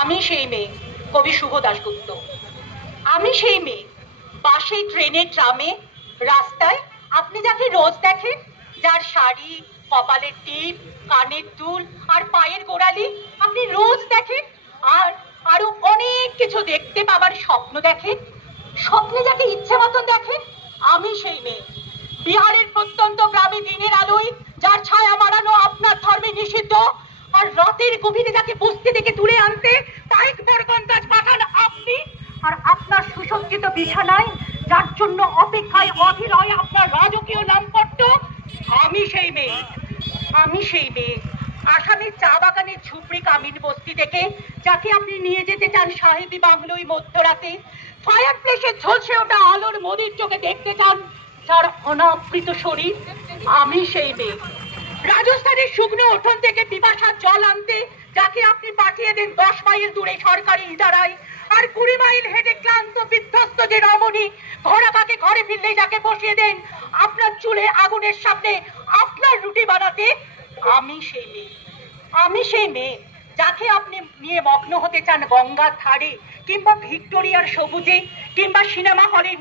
আমি সেই মেয়ে, কবি শুভ দাশগুপ্ত। আমি সেই মেয়ে, বাসে, ট্রেনে, ট্রামে, রাস্তায় আপনি যাকে রোজ দেখেন, যার শাড়ি, কপালের টিপ, কানের দুল আর পায়ের গোড়ালি আপনি রোজ দেখেন, আর আরো অনেক কিছু দেখতে পাবার স্বপ্ন দেখেন, স্বপ্নে যাকে ইচ্ছে মতন দেখেন, আমি সেই মেয়ে। বিহারের প্রত্যন্ত গ্রামে দিনের আলোয় যার ছায়া মারানো আপনার ধর্মে নিষিদ্ধ, আর রাতের গভীরে যাকে বস্তি থেকে তুলে আনতে পাইক বরকন্দাজ পাঠান আপনি, আর আপনার সুসজ্জিত বিছানায় যার জন্য অপেক্ষায় অধীর হয় আপনার রাজকীয় নামপট্ট, আমি সেই মেয়ে। আমি সেই মেয়ে, আসামের চা বাগানের ঝুপড়ি কামিন বস্তি থেকে যাকে আপনি নিয়ে যেতে চান সাহেবী বাংলোয় মধ্যরাতে, ফায়ার প্লেসে ঝলসে ওঠা আলোর মোদির চোখে দেখতে চান যার অনাবৃত শরীর, আমি সেই মেয়ে। রাজস্থানের শুকনো উঠোন থেকে পিপাসার জল আনতে যাকে আপনি পাঠিয়ে দেন 10 মাইল দূরে সরকারি ইদারায়, আর 20 মাইল হেঁটে ক্লান্ত বিধ্বস্ত যে রমণী ঘোড়া পাকে ঘরে ফিরলেই যাকে বসিয়ে দেন আপনার চুলে আগুনের সামনে আপনার রুটি বানাতে, আমি সেই মেয়ে। আমি সেই মেয়ে যাকে আপনি নিয়ে মগ্ন হতে চান গঙ্গার ধারে, কিংবা ভিক্টোরিয়ার সবুজে, কিংবা সিনেমা হলের